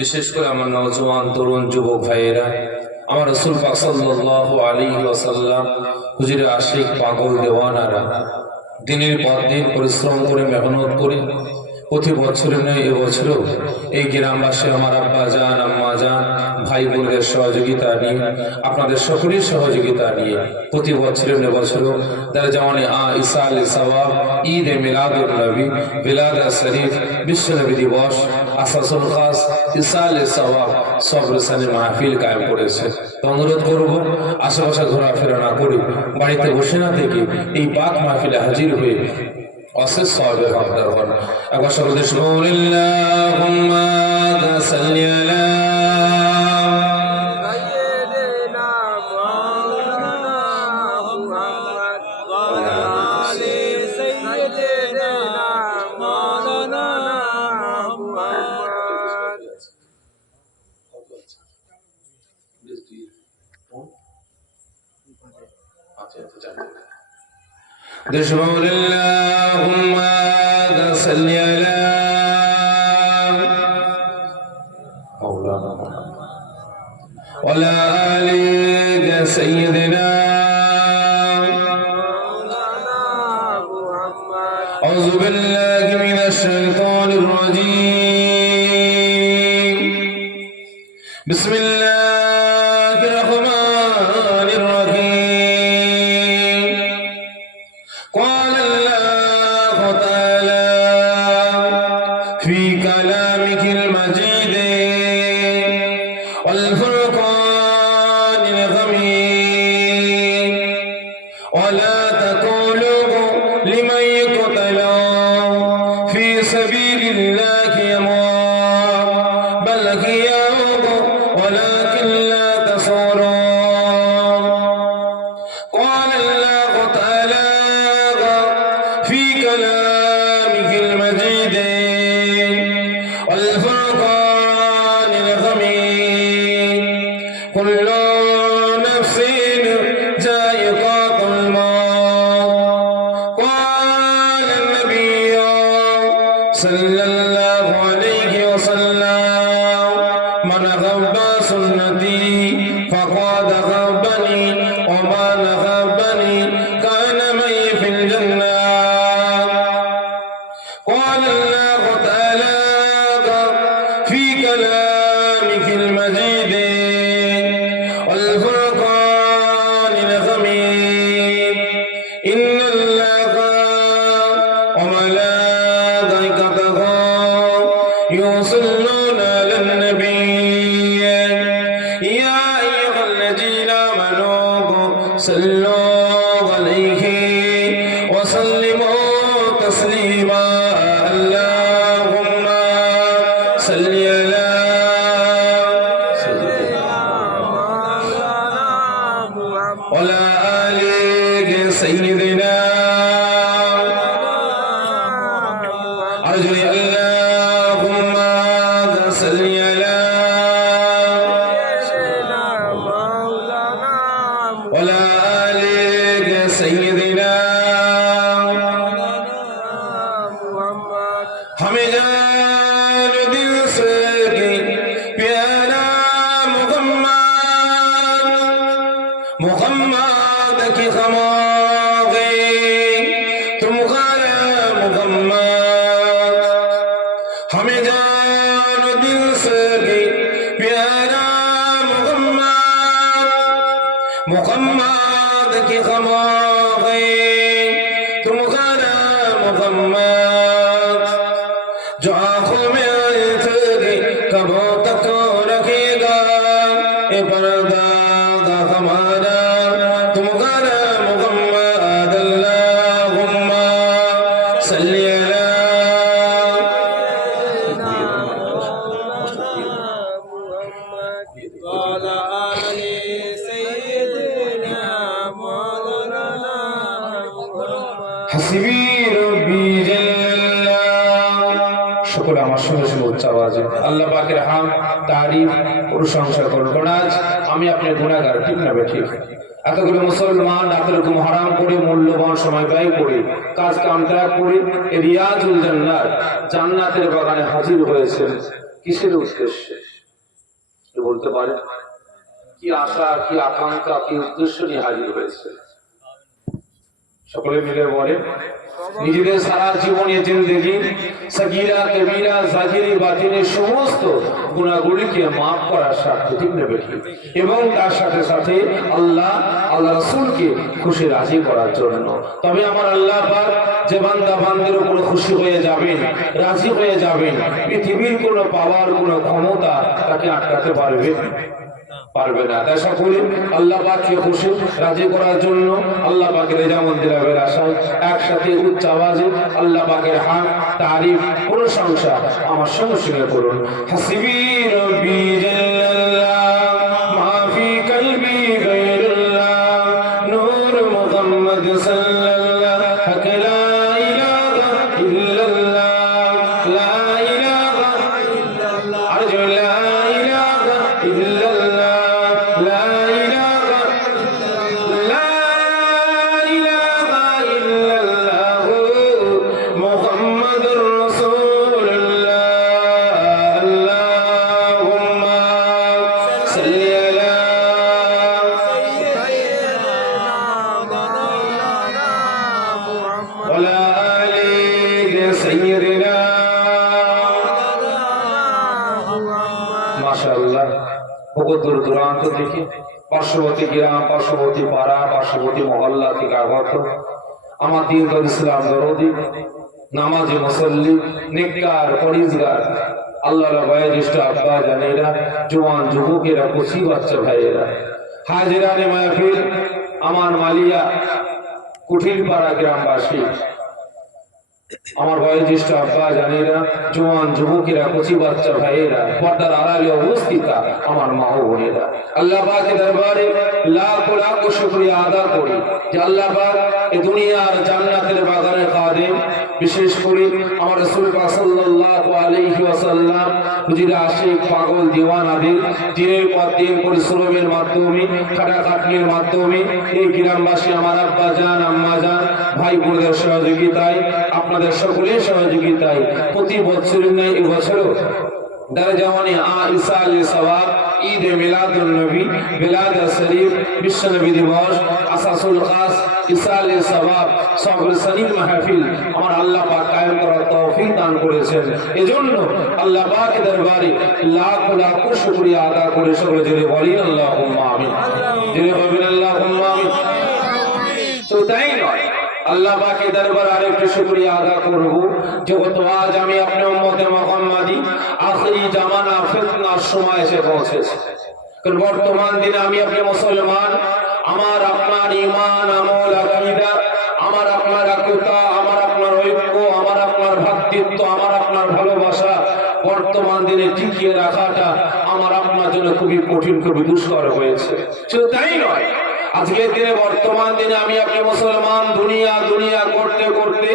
বিশেষ করে আমার নওজোয়ান তরুণ যুবক ভাইয়েরা, আমার রাসূল পাক সাল্লাল্লাহু আলাইহি ওয়াসাল্লাম হুজুরে আশিক পাগল দেওয়ানারা দিনের পর দিন পরিশ্রম করে মেহনত করে প্রতি বছরে নয় এবছরও এই গ্রামবাসী আমার আব্বা জান আম্মা জান ভাই বোনদের সহযোগিতা নিয়ে আপনাদের সকলের সহযোগিতা নিয়ে প্রতি বছরে এবছরও তারা যেমন ইসাল সওয়াব ঈদ এ মিলাদুন নবী বিলাদা শরীফ বিশ্ব নবী দিবস আসাসুল খাস ইসাল সওয়াব সব রসানি মাহফিল কায়েম করেছে। তো অনুরোধ করবো আশেপাশে ঘোরাফেরা না করে বাড়িতে বসে না থেকে এই পাক মাহফিলে হাজির হয়ে অশেষ সওয়াবের হকদার হন। একবার সকলে শুনুন, আল্লাহুম্মা সাল্লি আলা সাইয়্যিদিনা মাওলানা মুহাম্মদ ওয়া আলি সাইয়্যিদিনা মাওলানা মুহাম্মদ। دشمول اللهم صل على مولانا محمد وعلى آل سيدنا مولانا محمد. أعوذ بالله من الشيطان الرجيم. بسم الله الرحمن الرحيم. قال الله تعالى في كلامه المجيد والفرقان الحميد ولا تقولوا لمن يقتل في سبيل الله أموات بل أحياء ولكن لا تشعرون. قال الله تعالى في كلامه المجيد والفرقان الحميد كل نفس ذائقة الموت. قال النبي صلى الله عليه وسلم من أحب سنتي فقد أحبني ومن أحبني كان معي في الجنة. قال الله تعالى في كلامه المجيد والفرقان الحميد إن الله وملائكته يصلون على النبي يا أيها الذين آمنوا صلوا عليه وسلموا تسليما. اللهم صل على وعلى آل سيدنا أرجو اللهم صل على وعلى آل سيدنا हमें जान दिल से प्यारा मुहम्मद की खमागे तुम्हारा मुहम्मद. हमें जान दिल से प्यारा मुहम्मद की खमागे तुम्हारा मुहम्मद. जो आंखों में आए थे कब तक रखेगा ये पर्दा हमारा तुम्हारा मुहम्मद. अल्लाहुम्मा सल्ली अला मुहम्मद वाला आले सय्यिदिना मौलाना मुहम्मद. हस्बी रब्बी সকলে আমার সঙ্গে সঙ্গে উচ্চ আওয়াজে আল্লাহ পাকের হাম তারিফ প্রশংসা করব। আজ আমি আপনার গুনাহগার, ঠিক না ঠিক? এতগুলো মুসলমান এতরকম হারাম করে মূল্যবান সময় ব্যয় করে কাজ কাম ত্যাগ করে রিয়াজুল জান্নাত জান্নাতের বাগানে হাজির হয়েছেন। কিসের উদ্দেশ্যে বলতে পারে? কি আশা, কি আকাঙ্ক্ষা, কি উদ্দেশ্য নিয়ে হাজির হয়েছে? সকলে মিলে বলে নিজেদের সারা জীবনে জিন্দেগি সগীরা কবিরা জাহিরি বাতিনের সমস্ত গুনাহগুলিকে মাফ করার স্বার্থে, ঠিক না বেশি, এবং তার সাথে সাথে আল্লাহ রাসূলকে খুশি রাজি করার জন্য। তবে আমার আল্লাহ পাক যে বান্দা বান্দার উপর খুশি হয়ে যাবেন, রাজি হয়ে যাবেন, পৃথিবীর কোনো পাওয়ার কোনো ক্ষমতা তাকে আটকাতে পারবে না। তাই সকলে আল্লাহ পাককে খুশি রাজি করার জন্য, আল্লাহ পাকের রেজামন্দি লাভের আশায় একসাথে উচ্চ আওয়াজে আল্লাহ পাকের হাক, তারিফ, প্রশংসা আমার সঙ্গে সঙ্গে করুন। হাসিবি রব্বি জাল্লাল্লাহ মা ফি কলবি গায়রুল্লাহ নূর মুহাম্মদ সাল্লাল্লাহু লা ইলাহা ইল্লাল্লাহ লা ইলাহা ইল্লাল্লাহ আরজু লা ইলাহা ইল্লাল্লাহ মাশাআল্লাহ। বহু দূর দূরান্ত থেকে, পার্শ্ববর্তী গ্রাম, পার্শ্ববর্তী পাড়া, পার্শ্ববর্তী মহল্লা থেকে আগত আমার দিনদার ইসলাম দরদি, নামাজি মুসল্লি, নেককার, পরিজগার, আল্লাহর বয়োজ্যেষ্ঠ আব্বা জানেরা, জওয়ান যুবকেরা, কচি বাচ্চা ভাইয়েরা, হাজিরানে মাহফিল, আমার মালিয়া কুঠিরপাড়া গ্রামবাসী, আমার বয়োজ্যেষ্ঠ আব্বা জানেরা, জওয়ান যুবকেরা, কচি বাচ্চা ভাইয়েরা, পর্দার আড়ালে অবস্থিতা আমার মা ও বোনেরা, আল্লাহ পাকের দরবারে লাখ লাখ শুকরিয়া আদা করি যে আল্লাহ পাক এই দুনিয়ার জান্নাতের বাগানের খাদেম, বিশেষ করে আমার রাসূল পাক সাল্লাল্লাহু আলাইহি ওয়াসাল্লাম হুজুরে আশিক পাগল দিওয়ানাদের দিনের পর দিন পরিশ্রমের মাধ্যমে, খাটাখাটনির মাধ্যমে এই গ্রামবাসী আমার আব্বা জান, আম্মা জান, ভাই বোনদের সহযোগিতায়, আপনাদের সকলের সহযোগিতায় প্রতি বছরের ন্যায় এবছরও দরজাওয়ানে ইসাল সওয়াব, ঈদ মিলাদুন নবী, মিলাদ শরীফ, বিশ্ব নবী দিবস, আসাসুল খাস, ইসাল সওয়াব, সবর সনির মাহফিল আমার আল্লাহ পাক কায়েম করার তৌফিক দান করেছেন। এজন্য আল্লাহ পাকের দরবারে লাখ লাখ শুকরিয়া আদা করে সকলে জোরে বলি আল্লাহুম্মা আমিন, জোরে বলেন আল্লাহুম্মা আমিন। তো তাই নয়, আল্লাহ পাকের দরবারে আরেকটু শুকরিয়া আদা করব যে গত আজ আমি আপনার উম্মতে মুহাম্মাদি আখিরি জামানা ফিতনার সময় এসে পৌঁছেছে। কারণ বর্তমান দিনে আমি আপনি মুসলমান, আমার আপনার ঈমান, আমল, আকীদা, আমার আপনার একতা, আমার আপনার ঐক্য, আমার আপনার ভ্রাতৃত্ব, আমার আপনার ভালোবাসা বর্তমান দিনে টিকিয়ে রাখাটা আমার আপনার জন্য খুবই কঠিন, খুবই দুষ্কর হয়েছে। শুধু তাই নয়, আজকের দিনে বর্তমান দিনে আমি আপনি মুসলমান দুনিয়া দুনিয়া করতে করতে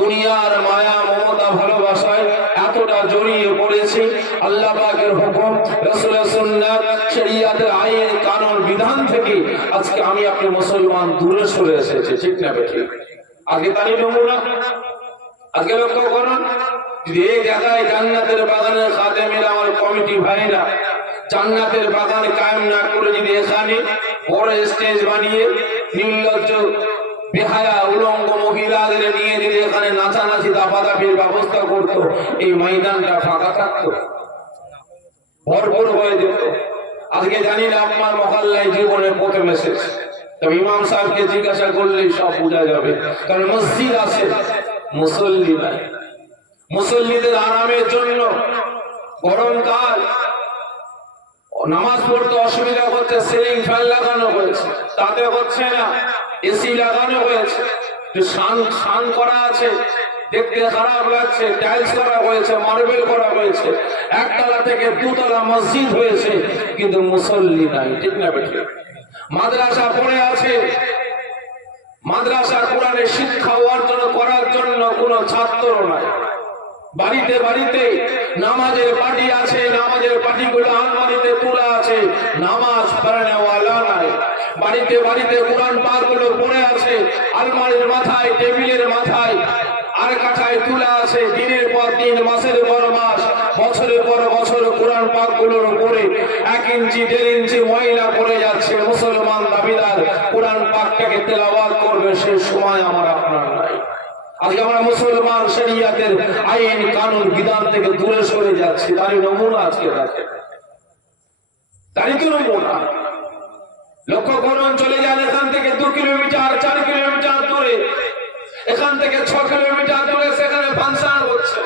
দুনিয়ার মায়া, মমতা, ভালোবাসায় এতটা জড়িয়ে পড়েছি, আল্লাহ পাকের হুকুম, রাসূলের সুন্নাত, শরীয়তের আইন কানুন বিধান থেকে আজকে আমি আপনি মুসলমান দূরে সরে এসেছি, ঠিক না বেঠিক? আগে তারই নমুনা আজকে লক্ষ্য করুন, যদি এই জায়গায় জান্নাতের বাগানের খাদেমের আমার কমিটি ভাইরা জান্নাতের বাগান কায়েম না করে যদি এখানে বড় স্টেজ বানিয়ে নির্লজ্জ বেহায়া উলঙ্গ মহিলাদের নিয়ে যদি এখানে নাচানাচি দাপাদাপির ব্যবস্থা করতো, এই ময়দানটা ফাঁকা থাকতো, ভরপুর হয়ে যেত। আজকে জানি না আপনার মহল্লায় জীবনে প্রথম এসেছে, তবে ইমাম সাহেবকে জিজ্ঞাসা করলেই সব বোঝা যাবে। কারণ মসজিদ আছে, মুসল্লি নাই। মুসল্লিদের আরামের জন্য গরমকাল নামাজ পড়তে অসুবিধা হচ্ছে, সিলিং ফ্যান লাগানো হয়েছে, তাতে হচ্ছে না, এসি লাগানো হয়েছে, শান করা আছে, দেখতে খারাপ লাগছে, টাইলস করা হয়েছে, মার্বেল করা হয়েছে, একতলা থেকে দুতলা মসজিদ হয়েছে, কিন্তু মুসল্লি নাই, ঠিক না বেঠিক? মাদ্রাসা পড়ে আছে, মাদ্রাসা কোরআনের শিক্ষা অর্জন করার জন্য কোনো ছাত্র নাই। বাড়িতে বাড়িতে নামাজের পার্টি আছে, নামাজের পার্টিগুলো আলমারিতে তোলা আছে, নামাজ পড়ানোওয়ালা নাই। বাড়িতে বাড়িতে কোরআন পাকগুলো পড়ে আছে, আলমারির মাথায়, টেবিলের মাথায় আর কাঠায় তোলা আছে, দিনের পর দিন, মাসের পর মাস বছরের পর বছর কোরআন পাকগুলোর উপরে 1 ইঞ্চি 1.5 ইঞ্চি ময়লা পড়ে যাচ্ছে, মুসলমান দাবিদার কোরআন পাকটাকে তেলাওয়াত করবে সে সময় আমার আপনার নাই। আজকে আমরা মুসলমান শরিয়াতের আইন কানুন বিধান থেকে দূরে সরে যাচ্ছি, তারই নমুনা আজকে দেখেন, তারই তো নমুনা। লক্ষ্য করুন, চলে যান এখান থেকে 2 কিলোমিটার 4 কিলোমিটার দূরে, এখান থেকে 6 কিলোমিটার দূরে সেখানে ফাংশন হচ্ছে,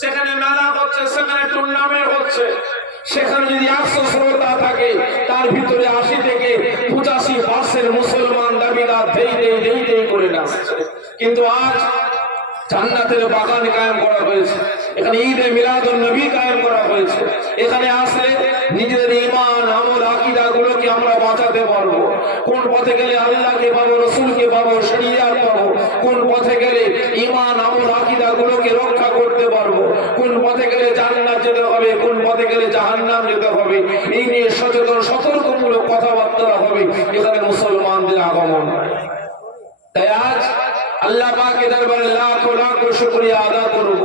সেখানে মেলা হচ্ছে, সেখানে টুর্নামেন্ট হচ্ছে। সেখানে যদি 100 শ্রোতা থাকে তার ভিতরে 80 থেকে 85% মুসলমান দাবিদার দেই করে নাচছে। কিন্তু আজ জান্নাতের বাগান কায়েম করা হয়েছে, এখানে ঈদে মিলাদুন নবী কায়েম করা হয়েছে। এখানে আসলে নিজেদের ঈমান আমল আকীদা গুলোকে আমরা বাঁচাতে পারবো। কোন পথে গেলে আল্লাহকে পাবো, রাসূলকে পাবো, শরীয়ত পাবো, কোন পথে গেলে ঈমান আমল আকীদা গুলোকে রক্ষা করতে পারবো, কোন পথে গেলে জান্নাত যেতে হবে, কোন পথে গেলে জাহান্নাম যেতে হবে, এই নিয়ে সচেতন সতর্কমূলক কথাবার্তা হবে। এখানে মুসলমানদের আগমন নাই। তাই আজ আল্লাহ পাকের দরবারে লাখো লাখো শুকরিয়া আদা করব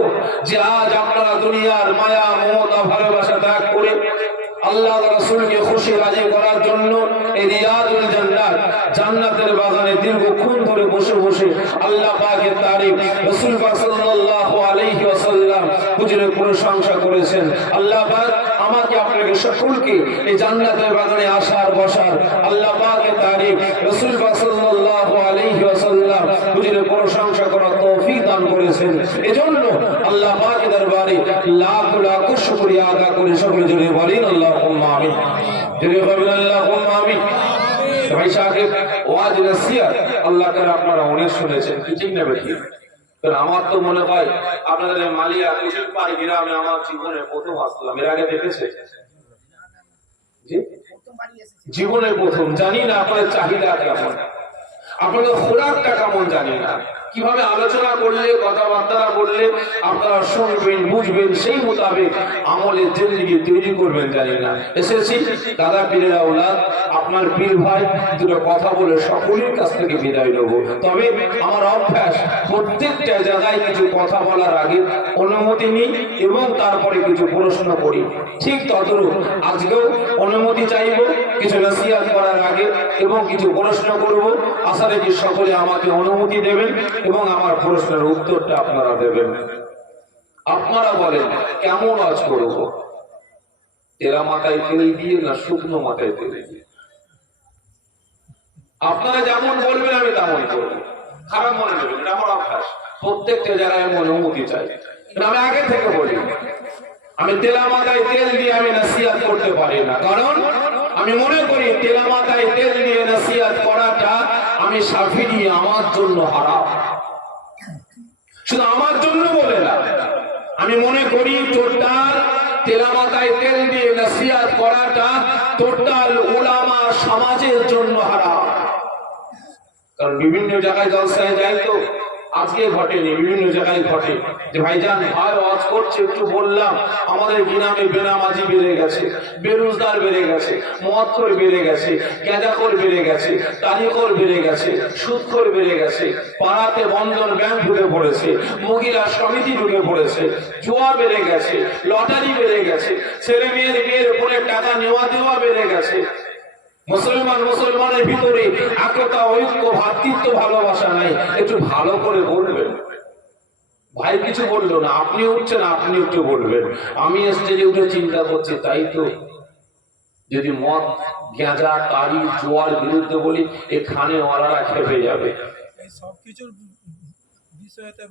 যে আজ আপনারা দুনিয়ার মায়া মমতা ভালোবাসা ত্যাগ করে আল্লাহ রাসূলকে খুশি রাজি করার জন্য এই রিয়াদুল জান্নাত জান্নাতের বাগানে দীর্ঘক্ষণ ধরে বসে বসে আল্লাহ পাকের তারিফ, রাসূল পাক সাল্লাল্লাহু আলাইহি ওয়াসাল্লাম হুজুরের প্রশংসা করেছেন। আল্লাহ পাক আমাকে আপনাকে সকলকে এই জান্নাতের বাগানে আসার বসার আল্লাহ পাকের তারিফ, রাসূল পাক সাল্লাল্লাহু আলাইহি ওয়াসাল্লাম হুজুরের প্রশংসা করার তৌফিক দান করেছেন। এজন্য আল্লাহ পাকের দরবারে লাখ লাখ শুকরিয়া আদা করে সকলে জোরে বলেন আল্লাহুম্মা আমিন। জোরে বলেন আল্লাহুম্মা আমিন। ভাই সাহেব ওয়াজ নসিহত আল্লাহ তাআলা আপনারা অনেক শুনেছেন, কি ঠিক নেবে কি? কারণ আমার তো মনে হয় আপনাদের মালিয়া কুশল পাই গ্রামে আমার জীবনে প্রথম আসলাম, এর আগে দেখেছে জি জীবনের প্রথম। জানি না আপনাদের চাহিদা কেমন, আপনাদের খোরাকটা কেমন জানি না, কিভাবে আলোচনা করলে কথাবার্তা বললে আপনারা শুনবেন বুঝবেন সেই মোতাবেক আমলের জিন্দেগি তৈরি করবেন জানি না। এসেছি দাদা পীরের আওলাদ আপনার পীর ভাই, দুটো কথা বলে সকলের কাছ থেকে বিদায় নেব। তবে আমার অভ্যাস প্রত্যেকটা জায়গায় কিছু কথা বলার আগে অনুমতি নিই এবং তারপরে কিছু প্রশ্ন করি। ঠিক ততরূপ আজকেও অনুমতি চাইব কিছু নসিহত করার আগে এবং কিছু প্রশ্ন করব। আশা রাখি সকলে আমাকে অনুমতি দেবেন এবং আমার প্রশ্নের উত্তরটা আপনারা দেবেন। আপনারা বলেন কেমন আজ করব, তেলা মাথায় তেল দিয়ে না শুকনো মাথায় তেল দিয়ে? আপনারা যেমন বলবেন আমি তেমন করব, খারাপ মনে নেবেন, এটা আমার অভ্যাস। প্রত্যেকটা জায়গায় আমি অনুমতি চাই, আমি আগে থেকে বলি আমি তেলা মাথায় তেল দিয়ে আমি নসিহত করতে পারি না, কারণ আমি মনে করি তেলা মাথায় তেল দিয়ে নসিহত করাটা আমি শাফিঈ আমার জন্য হারাম। শুধু আমার জন্য বলে না, আমি মনে করি টোটাল তেলা মাথায় তেল দিয়ে নসিহত করাটা টোটাল উলামা সমাজের জন্য হারাম। কারণ বিভিন্ন জায়গায় জলসায় যায় তো, আজকে ঘটেনি বিভিন্ন জায়গায় ঘটে যে ভাইজান ভাই ওয়াজ করছে একটু বললাম আমাদের গ্রামে বেনামাজি বেড়ে গেছে, বেরোজগার বেড়ে গেছে, মদখোর বেড়ে গেছে, গাঁজাখোর বেড়ে গেছে, তারিখোর বেড়ে গেছে, সুদখোর বেড়ে গেছে, পাড়াতে বন্ধন ব্যাংক ঢুকে পড়েছে, মহিলা সমিতি ঢুকে পড়েছে, জুয়া বেড়ে গেছে, লটারি বেড়ে গেছে, ছেলে মেয়ের বিয়ের উপরে টাকা নেওয়া দেওয়া বেড়ে গেছে। মুসলমানের ভিতরে একতা ঐক্য ভ্রাতৃত্ব ভালোবাসা নাই। একটু ভালো করে বলবেন, ভাই কিছু বললো না, আপনি উঠছেন আপনি একটু বলবেন। আমি স্টেজে উঠে চিন্তা করছি তাই তো, যদি মদ গাঁজা তারি জোয়ার বিরুদ্ধে বলি এখানে ওয়ালারা খেপে যাবে, সবকিছুর বিষয়তে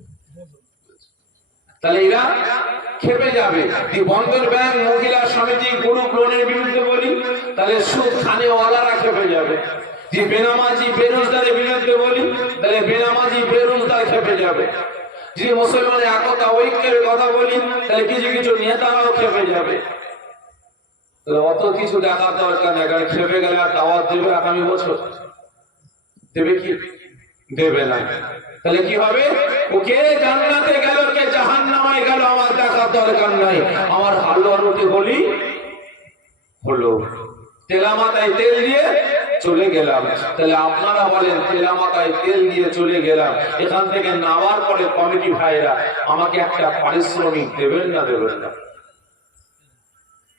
তাহলে এরা খেপে যাবে। বন্ধন ব্যাংক মহিলা সমিতি গ্রুপ লোনের বিরুদ্ধে বলি তাহলে সুদ খানে ওয়ালারা খেপে যাবে। যে বেনামাজি বেরোজগারের বিরুদ্ধে বলি তাহলে বেনামাজি বেরোজগার খেপে যাবে। যে মুসলমানের একতা ঐক্যের কথা বলি তাহলে কিছু কিছু নেতারাও খেপে যাবে। অত কিছু দেখার দরকার নেই, কারণ খেপে গেলে আর দাওয়াত দেবে আগামী বছর? দেবে কি? দেবে না। তাহলে কি হবে? ওকে জান্নাতে গেল কে জাহান্নামে গেল আমার দেখার দরকার নাই, আমার হালুয়া রুটি বলি হলো, তেলা মাথায় তেল দিয়ে চলে গেলাম। তাহলে আপনারা বলেন তেলা মাথায় তেল দিয়ে চলে গেলাম, এখান থেকে নামার পরে কমিটি ভাইরা আমাকে একটা পারিশ্রমিক দেবেন না দেবেন না?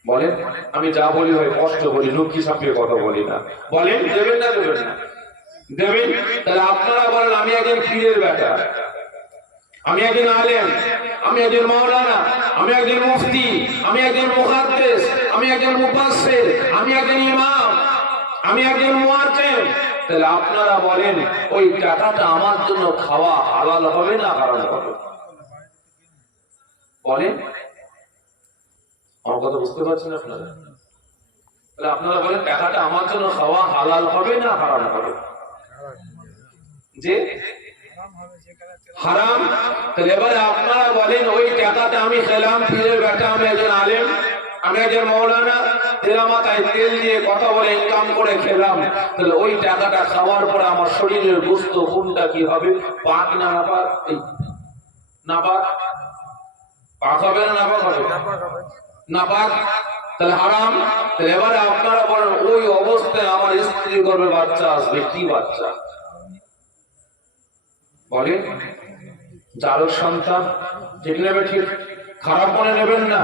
বলেন, আমি যা বলি হয় কষ্ট বলি, লক্ষ্মী সাপিয়ে কথা বলি না। বলেন দেবেন না দেবেন না? দেবেন। তাহলে আপনারা বলেন, আমি একজন পীরের বেটা, আমি একজন আলেম, আমি একজন মাওলানা, আমি একজন মুফতি, আমি একজন মুহাদ্দিস, আমি একজন মুফাসসির, আমি একজন ইমাম, আমি একজন মুয়াজ্জিন। তাহলে আপনারা বলেন, ওই টাকাটা আমার জন্য খাওয়া হালাল হবে না হারাম হবে? বলেন, আমার কথা বুঝতে পারছেন আপনারা? তাহলে আপনারা বলেন, টাকাটা আমার জন্য খাওয়া হালাল হবে না হারাম হবে? যে হারাম। তাহলে এবারে আপনারা বলেন, ওই টাকাটা আমি খেলাম, পীরের বেটা, আমি একজন আলেম, আমি একজন মাওলানা, তেলা মাথায় তেল দিয়ে কথা বলে ইনকাম করে খেলাম, তাহলে ওই টাকাটা খাওয়ার পরে আমার শরীরের গোস্ত কোনটা কি হবে? পাক না নাপাক? নাপাক। পাক হবে না নাপাক হবে? নাপাক। তাহলে হারাম। তাহলে এবারে আপনারা বলেন, ওই অবস্থায় আমার স্ত্রী গর্ভে বাচ্চা আসবে, কি বাচ্চা? বলেন, জারক সন্তান। ঠিক নেবে? ঠিক? খারাপ মনে নেবেন না।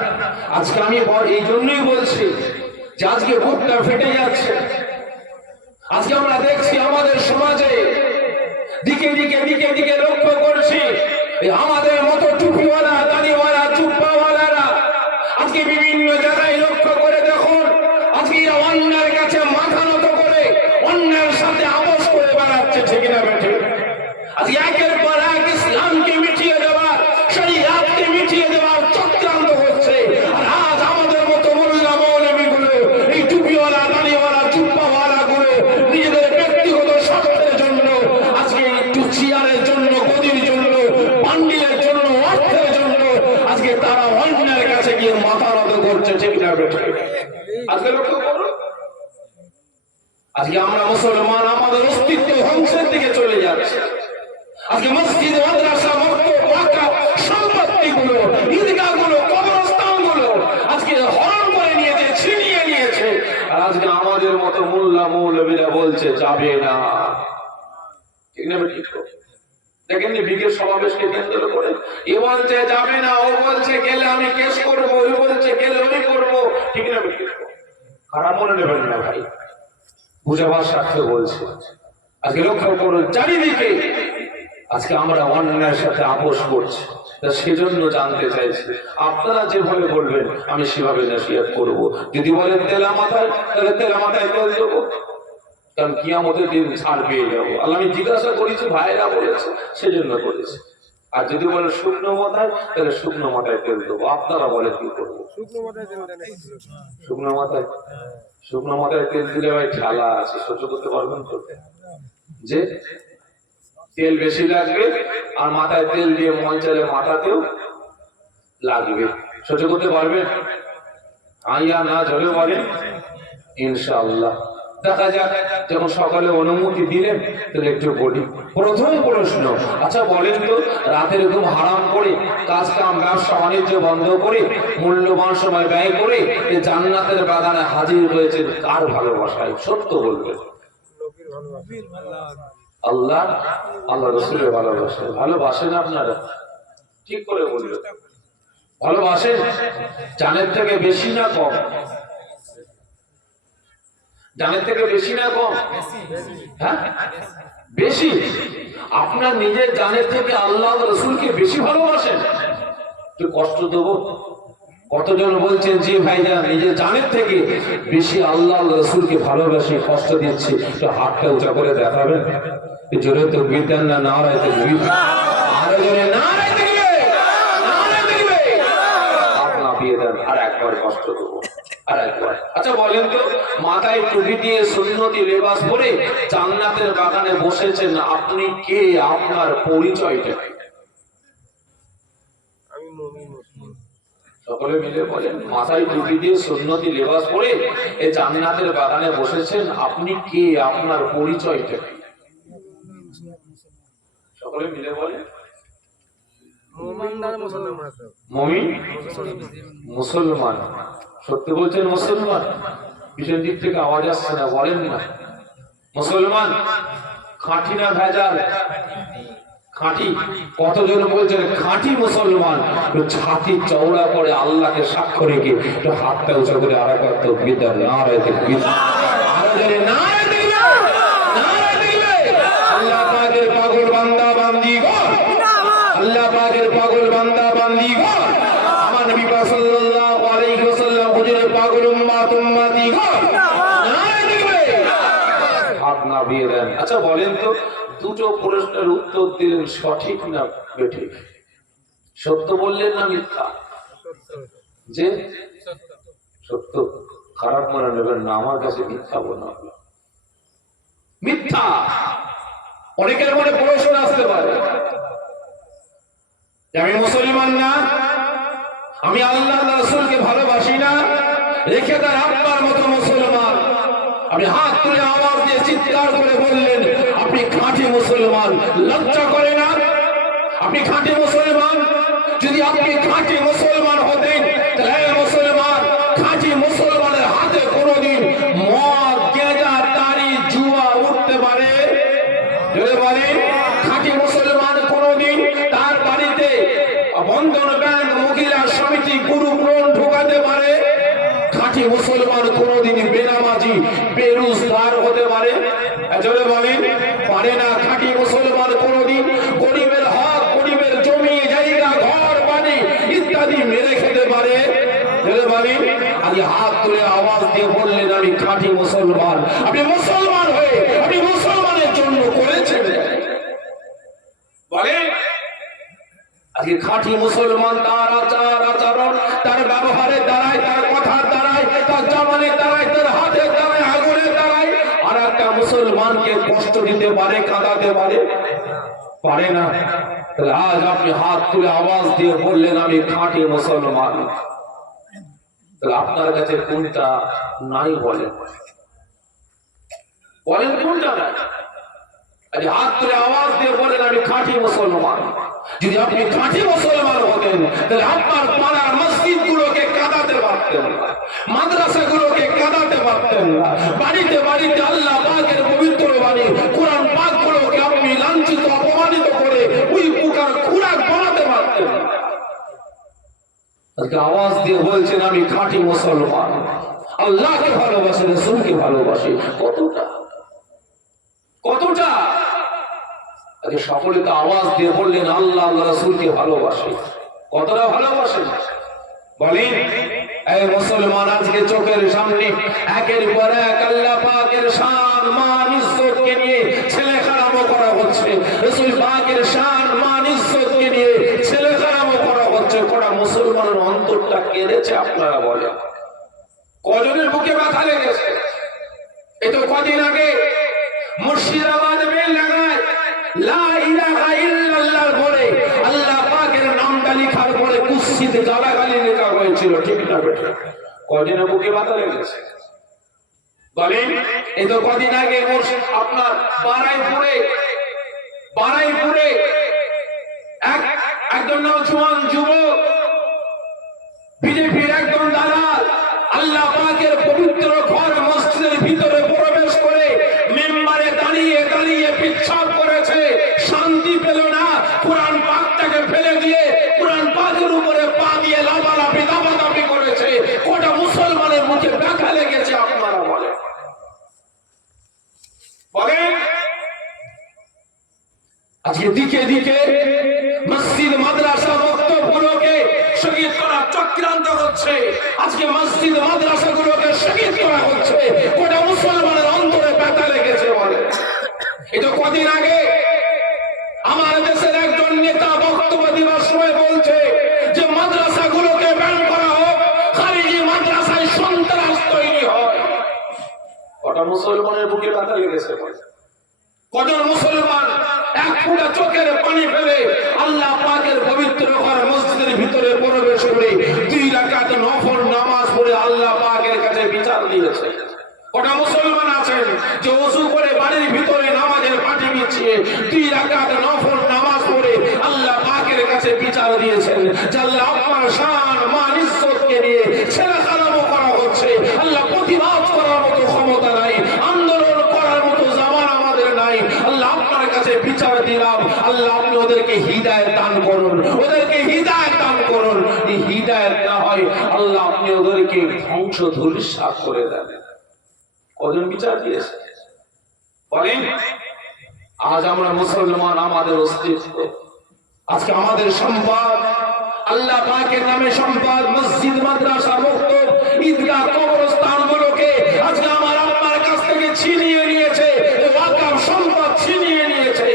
আজকে আমি এই জন্যই বলছি যে আজকে বুকটা ফেটে যাচ্ছে। আজকে আমরা দেখছি আমাদের সমাজে দিকে দিকে দিকে দিকে লক্ষ্য করছি আমাদের মতো টুপিওয়ালা, দাড়িওয়ালা, চুপ্পাওয়ালারা আজকে বিভিন্ন জায়গায় লক্ষ্য করে দেখুন, আজকে এরা অন্যের কাছে মাথা নত করে অন্যের সাথে আপোষ করে বেড়াচ্ছে। ঠিক না বেঠে? আজকে একের পর এক ইসলামকে মিটিয়ে দেওয়ার, শরীয়তকে মিটিয়ে দেওয়ার চক্রান্ত হচ্ছে। আর আজ আমাদের মতো মোল্লা মৌলবীগুলো, এই টুপিওয়ালা, দাড়িওয়ালা, চুপ্পাওয়ালা গুলো নিজেদের ব্যক্তিগত স্বার্থের জন্য, আজকে একটু চেয়ারের জন্য, গদির জন্য, পান্ডিলের জন্য, অর্থের জন্য আজকে তারা অন্যের কাছে গিয়ে মাথা নত করছে। ঠিক না বেঠে? আজকে লক্ষ্য করুন, আজকে আমরা মুসলমান আমাদের অস্তিত্ব ধ্বংসের দিকে চলে যাচ্ছে। আজকে মসজিদ, মাদ্রাসা, মক্তব, ওয়াকফ সম্পত্তিগুলো, ঈদগাহগুলো, কবরস্থানগুলো আজকে হরণ করে নিয়েছে, ছিনিয়ে নিয়েছে। আর আজকে আমাদের মতো মোল্লা মৌলবীরা বলছে যাবে না। ঠিক না? ঠিক। দেখেন বিগের সমাবেশকে কেন্দ্র করে এ বলছে যাবে না, ও বলছে গেলে আমি কেস করবো, ওই বলছে গেলে ওই করবো। ঠিক না? খারাপ মনে নেবেন না ভাই, বুঝাবার স্বার্থে বলছে। আজকে লক্ষ্য করুন চারিদিকে আজকে আমরা অন্যের সাথে আপোষ করছি। সেজন্য জানতে চাইছি, আপনারা যেভাবে বলবেন আমি সেভাবে নসিহত করব। যদি বলেন তেলা মাথায়, তাহলে তেলা মাথায় তেল দেবো, কারণ কিয়ামতের দিন ছাড় পেয়ে যাবো। আল্লাহ, আমি জিজ্ঞাসা করেছি, ভাইরা বলেছে, সেজন্য করেছি। আর যদি বলে শুকনো মাথায়, তাহলে শুকনো মাথায় তেল দেবো। আপনারা বলে কি করবো? শুকনো মাথায়, শুকনো মাথায় তেল দিলে ভাই ঠালা আছে, সহ্য করতে পারবেন তো? যে তেল বেশি লাগবে, আর মাথায় তেল দিয়ে মঞ্চালে মাথাতেও লাগবে, সহ্য করতে পারবেন? আইয়া না ঝরে বলেন ইনশাআল্লাহ। দেখা যাক, যখন সকালে অনুমতি দিলেন তাহলে একটু বলি। প্রথম প্রশ্ন, আচ্ছা বলেন তো, রাতের ঘুম হারাম করে, কাজ কাম ব্যবসা বাণিজ্য বন্ধ করে, মূল্যবান সময় ব্যয় করে এই জান্নাতের বাগানে হাজির হয়েছে কার ভালোবাসায়? সত্য বলবেন। আল্লাহ, আল্লাহ রসুলের ভালোবাসে। ভালোবাসেন আপনারা? ঠিক করে বলবেন। ভালোবাসেন? জানের থেকে বেশি না কম? জানের থেকে বেশি না কম? হ্যাঁ, বেশি। আপনার নিজের জানের থেকে আল্লাহ রসুলকে বেশি ভালোবাসেন? একটু কষ্ট দেবো। কতজন বলছেন যে ভাইজান নিজের জানের থেকে বেশি আল্লাহ রসুলকে ভালোবাসি, কষ্ট দিচ্ছি? তো হাতটা উঁচা করে দেখাবেন। জোরে তো বিদ্যান না, নারায় তো আরো জোরে নারায় দেখবে, নারায় দেখবে। হাত নাপিয়ে দেন, আর একবার কষ্ট দেবো, আর একবার। আচ্ছা বলেন তো, মাথায় টুপি দিয়ে সুন্নতি লেবাস পরে জান্নাতের বাগানে বসেছেন, আপনি কে? আপনার পরিচয়টা? আমি মুমিন মুসলিম। সকলে মিলে বলেন, মাথায় টুপি দিয়ে সুন্নতি লেবাস পরে এই জান্নাতের বাগানে বসেছেন, আপনি কে? আপনার পরিচয়টা? সকলে মিলে বলেন। মুমিন, মুসলমান। সত্যি বলছেন মুসলমান? পিছন দিক থেকে আওয়াজ আসছে না, বলেন না। মুসলমান খাঁটি না ভেজাল? খাঁটি কতজন বলছেন খাঁটি মুসলমান, ছাতি চওড়া করে আল্লাহকে সাক্ষ্য রেখে একটু হাতটা উঁচা করে আর একবার তাকবীর দেন, নারে তাকবীর, আরো জোরে নারে তাকবীর, নারে তাকবীর। আল্লাহ পাকের পাগল বান্দা বান্দিগণ, আল্লাহ পাকের পাগল বান্দা বান্দিগণ, আমার নবী পাক সাল্লাল্লাহু আলাইহি ওয়াসাল্লাম হুজুরের পাগল উম্মতিগণ, নারে তাকবীর, হাত নামিয়ে দেন। আচ্ছা বলেন তো, দুটো প্রশ্নের উত্তর দিলেন, সঠিক না বেঠিক? সত্য বললেন না মিথ্যা? যে সত্য, খারাপ মনে নেবেন না, আমার কাছে মিথ্যা বলা হলো মিথ্যা। অনেকের মনে প্রশ্ন আসতে পারে যে আমি মুসলমান না, আমি আল্লাহ রাসূলকে ভালোবাসি না, রেখে তার আপনার মতো মুসলমান। আপনি হাত তুলে আওয়াজ দিয়ে চিৎকার করে বললেন আপনি খাঁটি মুসলমান, লজ্জা করে না? আপনি খাঁটি মুসলমান? যদি আপনি খাঁটি মুসলমান হতেন তাহলে মুসলমান, খাঁটি মুসলমানের হাতে কোনোদিন মদ, গাঁজা, তারি, জুয়া উঠতে পারে? যদি বলেন খাঁটি মুসলমান কোনোদিন তার বাড়িতে বন্ধন ব্যাংক, মহিলা সমিতি, গ্রুপ লোন ঢোকাতে পারে? খাঁটি মুসলমান কোনোদিন বেনামাজি, বেরোজগার হতে পারে? জোরে বলেন পারে না। খাঁটি মুসলমান কোনোদিন গরিবের হক, গরিবের জমি জায়গা, ঘর বাড়ি ইত্যাদি মেরে খেতে পারে? জোরে বলেন। আজ হাত তুলে আওয়াজ দিয়ে বললেন আমি খাঁটি মুসলমান। আপনি মুসলমান হয়ে আপনি মুসলমানের জন্য করেছেন বলেন? আজকে খাঁটি মুসলমান তার আচার আচরণ, তার ব্যবহারের দ্বারাই, তার কথার দ্বারাই, তার জমানের দ্বারাই, তার হাতের দ্বারাই, আগুনের দ্বারাই আর একটা মুসলমানকে কষ্ট দিতে পারে, কাঁদাতে পারে? পারে না। তাহলে আজ আপনি হাত তুলে আওয়াজ দিয়ে বললেন আমি খাঁটি মুসলমান। তাহলে আপনার কাছে কোনটা নাই বলেন? বলেন কোনটা নাই? আজ হাত তুলে আওয়াজ দিয়ে বলেন আমি খাঁটি মুসলমান। যদি আপনি খাঁটি মুসলমান হতেন তাহলে আপনার পাড়ার মসজিদ গুলোকে কাঁদাতে পারতেন না, মাদ্রাসা গুলোকে কাঁদাতে পারতেন না, বাড়িতে বাড়িতে আল্লাহ পাকের পবিত্র বাণী কোরআন পাক গুলোকে আপনি লাঞ্ছিত, অপমানিত করে ওই প্রকার খুরাক বানাতে পারতেন না। আজকে আওয়াজ দিয়ে বলছেন আমি খাঁটি মুসলমান, আল্লাহকে ভালোবাসি, রাসূলকে ভালোবাসি। কতটা কতটা আজকে সকলে তো আওয়াজ দিয়ে বললেন আল্লাহ রাসূলকে ভালোবাসে। কতটা ভালোবাসেন বলেন? এই মুসলমান আজকে চোখের সামনে একের পর এক আল্লাহ পাকের শান, মান, ইজ্জতকে নিয়ে ছেলে খারাপও করা হচ্ছে। রাসূল পাকের শান, মান, ইজ্জতকে নিয়ে ছেলে খারাপও করা হচ্ছে। কোন মুসলমানের অন্তরটা কেঁদেছে আপনারা বলেন? কজনের বুকে ব্যথা লেগেছে? এই তো কদিন আগে মুর্শিদাবাদ বেলডাঙ্গায় লা ইলাহা ইল্লাল্লাহ বলে আল্লাহ পাকের নামটা লেখার পরে কুৎসিত গালাগালি লেখা হয়েছিল, ঠিক না বেটা? কদিনের বুকে ব্যথা লেগেছে বলেন? এই তো কদিন আগে আপনার বারাইপুরে একজন নওজোয়ান যুবক, বিজেপির একজন দালাল আল্লাহ পাকের পবিত্র ঘর মসজিদের ভিতরে প্রবেশ করে মেম্বারে দাঁড়িয়ে দাঁড়িয়ে পিচ্ছাপ করেছে, শান্তি পেল না। কোরআন পাকটাকে ফেলে দিয়ে কোরআন পাকের উপরে পা দিয়ে লাফালাফি দাবাদাবি করেছে। গোটা মুসলমানের মুখে ব্যথা লেগেছে। আপনারা বলেন বলেন? আজকে দিকে দিকে মসজিদ, মাদ্রাসা, মক্তবগুলোকে শহীদ করার চক্রান্ত হচ্ছে। আজকে মসজিদ, মাদ্রাসা গুলোকে শহীদ করা হচ্ছে। গোটা মুসলমানের অন্তরে ব্যথা লেগেছে বলে। এই তো কদিন আগে আমার দেশের একজন নেতা বক্তব্য দেওয়ার সময় বলছে যে মাদ্রাসা গুলোকে ব্যান করা হোক, খারিজি মাদ্রাসায় সন্ত্রাস তৈরি হয়। গোটা মুসলমানের বুকে ব্যথা লেগেছে বলে। কজন মুসলমান এক ফোঁটা চোখের পানি ফেলে আল্লাহ পাকের পবিত্র ঘর মসজিদের ভিতরে প্রবেশ করে 2 রাকাত নফল নামাজ পড়ে আল্লাহ পাকের কাছে বিচার দিয়েছে? কটা মুসলমান আছেন যে ওযু করে বাড়ির ভিতরে নামাজের পাটি বিছিয়ে 2 রাকাত নফল নামাজ পড়ে আল্লাহ পাকের কাছে বিচার দিয়েছেন যে আল্লাহ আপনার শান, মান, ইজ্জতকে নিয়ে ছেলে খারাপও করা হচ্ছে। আল্লাহ প্রতিবাদ করার মতো ক্ষমতা নাই, আন্দোলন করার মতো জামান আমাদের নাই। আল্লাহ আপনার কাছে বিচার দিলাম, আল্লাহ আপনি ধুলিস সাফ করে দেন। কজন বিচার দিয়েছে বলেন? আজ আমরা মুসলমান, আমাদের অস্তিত্ব, আজকে আমাদের সম্পদ আল্লাহ পাকের নামে সম্পদ, মসজিদ, মাদ্রাসা, মক্তব, ঈদগাহ, কবরস্থান গুলোকে আজকে আমার আল্লাহর কাছ থেকে ছিনিয়ে নিয়েছে, ওয়াকফ সম্পদ ছিনিয়ে নিয়েছে।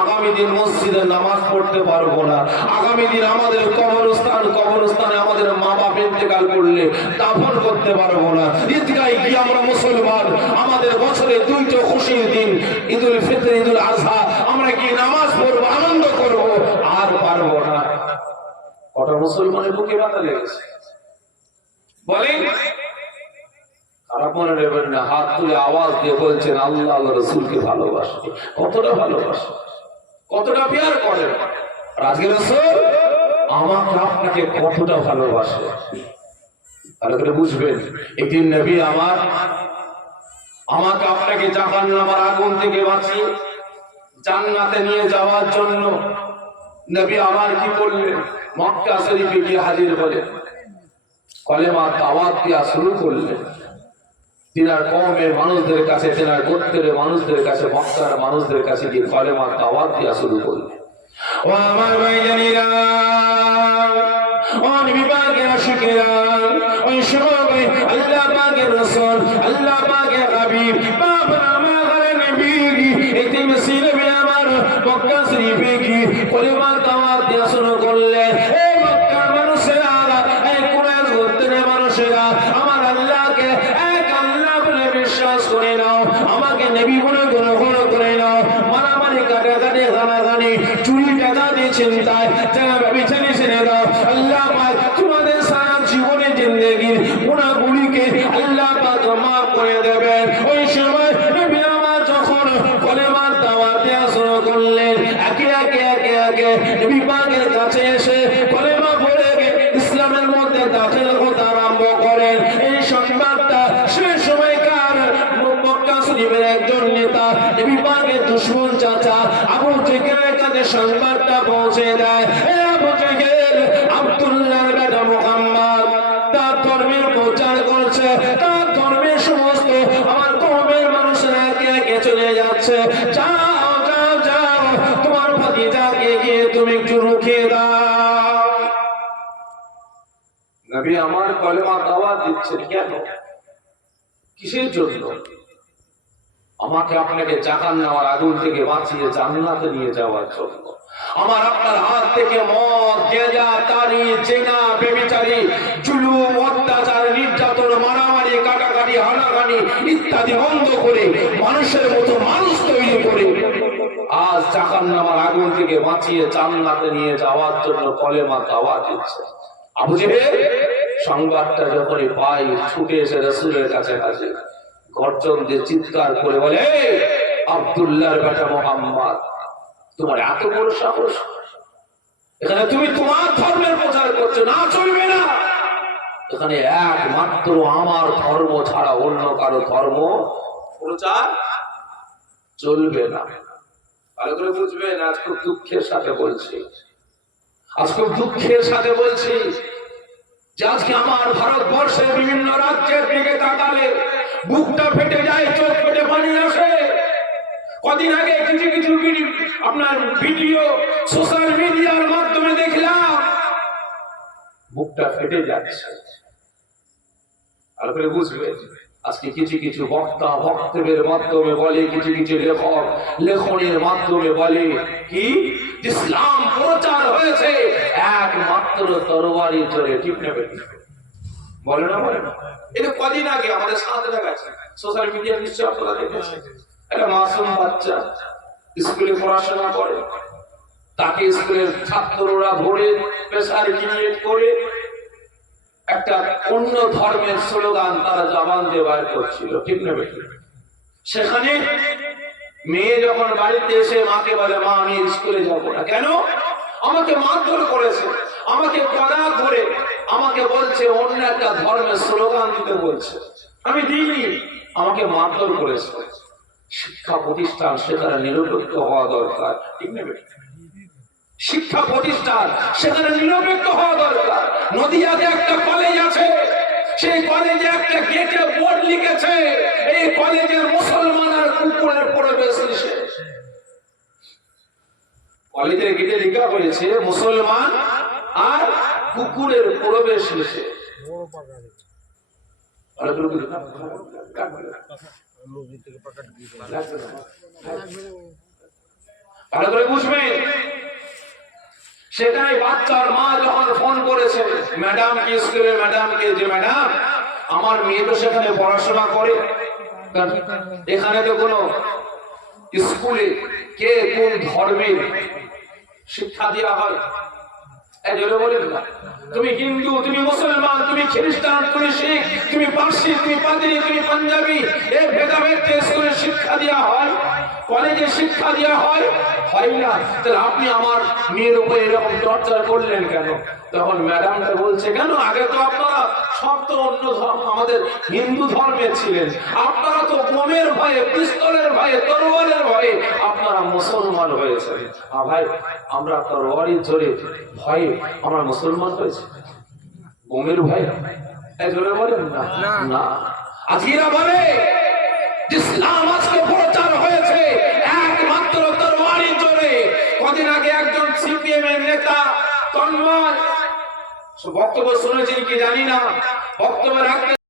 আগামী দিন মসজিদে নামাজ পড়তে পারবো না, আগামী দিন আমাদের কবরস্থানে আমাদের মা বাপ ইন্তেকাল করলে দাফন করতে পারবো না। ঈদগাহে গিয়ে আমরা মুসলমান, আমাদের বছরে দুইটা খুশির দিন, ঈদুল ফিতর, ঈদুল আজহা, আমরা কি নামাজ পড়বো, আনন্দ করবো? আর পারবো না। কটা মুসলমানের বুকে ব্যথা লেগেছে বলেন? খারাপ মনে নেবেন না, হাত তুলে আওয়াজ দিয়ে বলছেন আল্লাহ আল্লাহ রসুলকে ভালোবাসে। কতটা ভালোবাসে, কতটা প্যার করেন। আজকে রসুল আমাকে আপনাকে কতটা ভালোবাসে ভালো করে বুঝবেন। একদিন নবী আমাকে আপনাকে জাহান্নামের আগুন থেকে বাঁচিয়ে জান্নাতে নিয়ে যাওয়ার জন্য নবী আমার কি করলেন? মক্কা শরীফে গিয়ে হাজির হলেন, কলেমা দাওয়াত দেওয়া শুরু করলেন। তিনার কওমের মানুষদের কাছে, তিনার গোত্রের মানুষদের কাছে, মক্কার মানুষদের কাছে গিয়ে কলেমা দাওয়াত দেওয়া শুরু করলেন। ও আমার ভাইজানেরা, ও নবী পাকের আশিকেরা, ওই সময় আল্লাহ পাকের রাসূল, আল্লাহ পাকের হাবিব, বাবা আমার নবী এতিম সিলবে আমার মক্কা শরীফে গিয়ে কলেমা দাওয়াত দেওয়া শুরু করলেন। এই মক্কার মানুষেরা, এই কুরাইশ গোত্রের মানুষেরা, আমার আল্লাহকে এক আল্লাহ বলে বিশ্বাস করে নাও, আমাকে নবী বলে গ্রহণ করে নাও। মারামারি, কাটাকাটি, গালাগালি, চুরি ডাকাতি, চিন্তায় যারা ব্যভিচারী ছেড়ে দাও। আল্লাহ পাক তোমাদের সারা জীবনে জিন্দেগির গুনাহগুলিকে আল্লাহ পাক মাফ করে দেবেন। ওই সময় নবী আমার যখন কলেমার দাওয়াত দেওয়া শুরু করলেন, একে নবী পাকের কাছে এসে কলেমা পড়ে ইসলামের মধ্যে দাখিল হতে আরম্ভ করেন। এই সংবাদটা সে সময়কার মক্কা শরীফের একজন নেতা, নবী পাকের দুশমন চাচা আবু জেহেলের কাছে সংবাদটা পৌঁছে দেয়। আবু জেহেল আব্দুল্লাহর বেটা মুহাম্মদ তার ধর্মের প্রচার করছে, তার ধর্মের সমস্ত আমার কওমের মানুষেরা একে চলে যাচ্ছে। যাও যাও যাও, তোমার ভাতিজাকে গিয়ে তুমি একটু রুখে দাও। নবী আমার কলেমা দাওয়াত দিচ্ছেন কেন? কিসের জন্য? আমাকে আপনাকে জাহান্নামের আগুন থেকে বাঁচিয়ে জান্নাতে নিয়ে যাওয়ার জন্য। আমার আপনার হাত থেকে মদ, গেঁজা, তারি, জেনা, ব্যভিচারী, জুলুম, অত্যাচার, নির্যাতন, মারামারি, কাটাকাটি, হানাহানি ইত্যাদি বন্ধ করে মানুষের মতো মানুষ তৈরি করে আজ জাহান্নামের আগুন থেকে বাঁচিয়ে জান্নাতে নিয়ে যাওয়ার জন্য কলেমা দাওয়াত দিচ্ছে। আবু জেহেল সংবাদটা যখনই পাই, ছুটে এসে রাসূলের কাছে গর্জন দিয়ে চিৎকার করে বলে, আব্দুল্লাহর বেটা মুহাম্মদ, তোমার এত বড় সাহস, এখানে তুমি তোমার ধর্মের প্রচার করছো? না, চলবে না। এখানে একমাত্র আমার ধর্ম ছাড়া অন্য কারো ধর্ম প্রচার চলবে না। ভালো করে বুঝবেন। আজ খুব দুঃখের সাথে বলছি, যে আজকে আমার ভারতবর্ষের বিভিন্ন রাজ্যের দিকে তাকালে বুকটা ফেটে যায়, চোখ ফেটে পানি আসে। কদিন আগে কিছু আপনার ভিডিও সোশ্যাল মিডিয়ার মাধ্যমে দেখলাম, বুকটা ফেটে যাচ্ছে। ভালো করে বুঝবেন। আজকে কিছু বক্তা বক্তব্যের মাধ্যমে বলে, কিছু লেখক লেখনের মাধ্যমে বলে কি ইসলাম প্রচার হয়েছে একমাত্র তরবারি জোরে। ঠিক নেবে বলে না? এটা কদিন আগে আমাদের সাথে দেখাচ্ছে সোশ্যাল মিডিয়া, নিশ্চয় আপনারা দেখেছেন। একটা মাসুম বাচ্চা স্কুলে পড়াশোনা করে, তাকে স্কুলের ছাত্ররা ধরে প্রেসার ক্রিয়েট করে একটা অন্য ধর্মের স্লোগান তারা জবান দিয়ে বার করছিল। ঠিক নেবে? সেখানে মেয়ে যখন বাড়িতে এসে মাকে বলে, মা আমি স্কুলে যাবো না। কেন? আমাকে মারধর করেছে, আমাকে কড়া ধরে আমাকে বলছে অন্য একটা ধর্মের স্লোগান দিতে বলছে, আমি দিইনি, আমাকে মারধর করেছে। শিক্ষা প্রতিষ্ঠান সেখানে নিরপেক্ষ হওয়া দরকার। ঠিক নেবে? শিক্ষা প্রতিষ্ঠান সেখানে নিরপেক্ষ হওয়া দরকার। নদিয়াতে একটা কলেজ আছে, সেই কলেজে একটা গেটে বোর্ড লিখেছে, এই কলেজের মুসলমান আর কুকুরের প্রবেশ নিষেধ। কলেজের গেটে লেখা হয়েছে মুসলমান আর কুকুরের প্রবেশ নিষেধ। ভালো করে বুঝবেন। সেখানে বাচ্চার মা যখন ফোন করেছে ম্যাডামকে, স্কুলের ম্যাডামকে, যে ম্যাডাম আমার মেয়ে তো সেখানে পড়াশোনা করে, এখানে তো কোনো স্কুলে কে কোন ধর্মের শিক্ষা দেওয়া হয়? বলেন না, তুমি হিন্দু, তুমি মুসলমান, তুমি খ্রিস্টান, তুমি শিখ, তুমি পার্সি, তুমি পাঞ্জাবি, তুমি পাঞ্জাবি, এই ভেদাভেদ স্কুলে শিক্ষা দেওয়া হয়, কলেজে শিক্ষা দেওয়া হয়? হয় না। তাহলে আপনি আমার মেয়ের উপরে এরকম টর্চার করলেন কেন? তখন ম্যাডামটা বলছে, কেন আগে তো আপনারা সব তো অন্য ধর্ম, আমাদের হিন্দু ধর্মের ছিলেন, আপনারা তো বোমের ভয়ে, পিস্তলের ভয়ে, তরোয়ারের ভয়ে আপনারা মুসলমান হয়েছেন। ভাই, আমরা তরোয়ারের জোরে ভয়ে আমরা মুসলমান হয়েছি, বোমের ভয়ে? জোরে বলেন না। না, আজকেরা বলে ইসলাম আজকে প্রচার হয়েছে একমাত্র তরোয়ারের জোরে। কদিন আগে একজন সিপিএম এর নেতা তন্ময় বক্তব্য শুনেছেন কি জানি না, বক্তব্য রাখতে